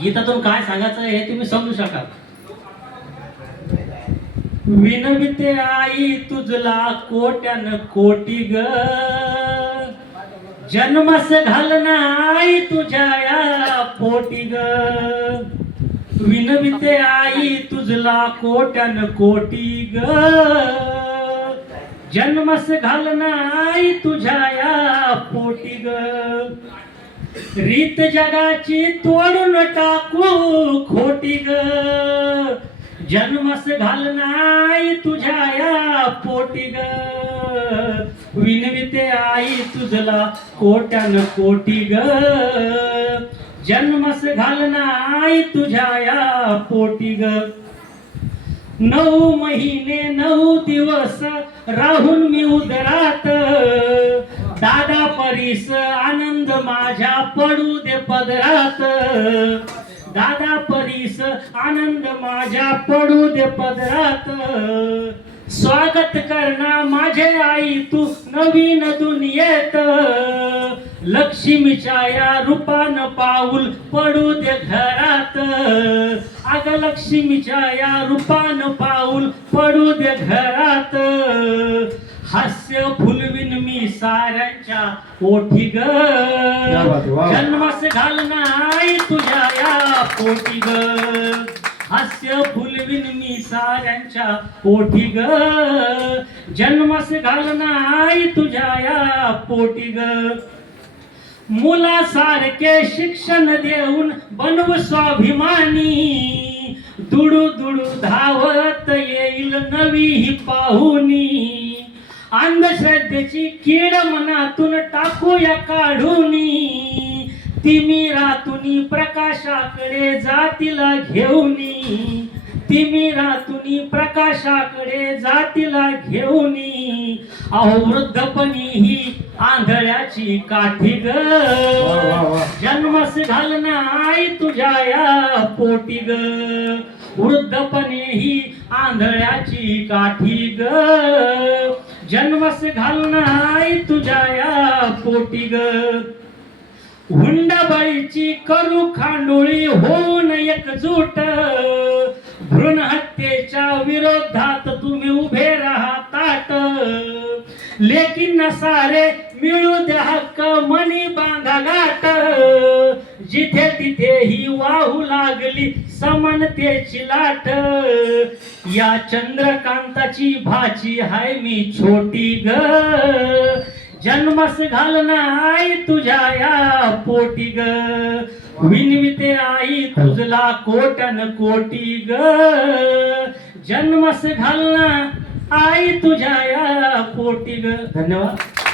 गीतातून काय सांगायचं हे तुम्ही समजू शकाल. विनविते आई तुझला कोट्यान कोटी ग, जन्मस घालना आई तुझ्या या पोटी ग. विनविते आई तुझला कोट्यान कोटी ग, जन्मस घालना आई तुझ्या या पोटी ग. रीत जगाची तोडून टाकू खोटी ग, जन्मस घालनाई तुझ्या या पोटी ग. विनविते आई तुझला कोट्यान कोटी ग, जन्मस घालनाई तुझ्या या पोटी ग. 9 महिने 9 दिवस राहून मी उदरात, दादा परीस आनंद माझ्या पडू दे पदरात. दादा परीस आनंद माझ्या पडू दे पदरात. स्वागत करना माझे आई तू नवीन दुनियेत, लक्ष्मीच्या या रूपान पाऊल पडू दे घरात. अग लक्ष्मीच्या या रूपान पाऊल पडू दे घरात. हास्य फुलविन मी साऱ्यांच्या पोटी ग, जन्मस घालनाई तुझ्या या पोटी ग. हास्य फुलविन मी साऱ्यांच्या पोटी ग, जन्मस घालनाई तुझ्या या पोटी ग. मुलासारखे शिक्षण देऊन बनवू स्वाभिमानी, दुडू दुडू धावत येईल नवी ही पाहुनी. अंधश्रद्धेची कीड मनातून टाकूया काढूनी, तिमिरातूनी प्रकाशाकडे जातीला घेऊनी. तिमिरातूनी प्रकाशाकडे जातीला घेऊनी. अहो वृद्धपणी ही आंधळ्याची काठी ग, जन्मस घालना आई तुझ्या या पोटी ग. वृद्धपणे ही आंधळ्याची काठी ग, जन्मस घालनाई तुझ्या या पोटी ग. हुंडाबळीची करू खांडोळी होऊन एकजूट, भ्रूण हत्येच्या विरोधात तुम्ही उभे राहा ताट. लेकींना सारे मिळू द्या हक्क मनी बांधा गाठ, जिथे तिथे ही वाहू लागली समानतेची लाट. या चंद्रकांताची भाची हाय मी छोटी ग, जन्मस घालना आई तुझ्या या पोटी ग. विनविते आई तुझला कोट्यान कोटी ग, जन्मस घालना आई तुझ्या या पोटी ग. धन्यवाद.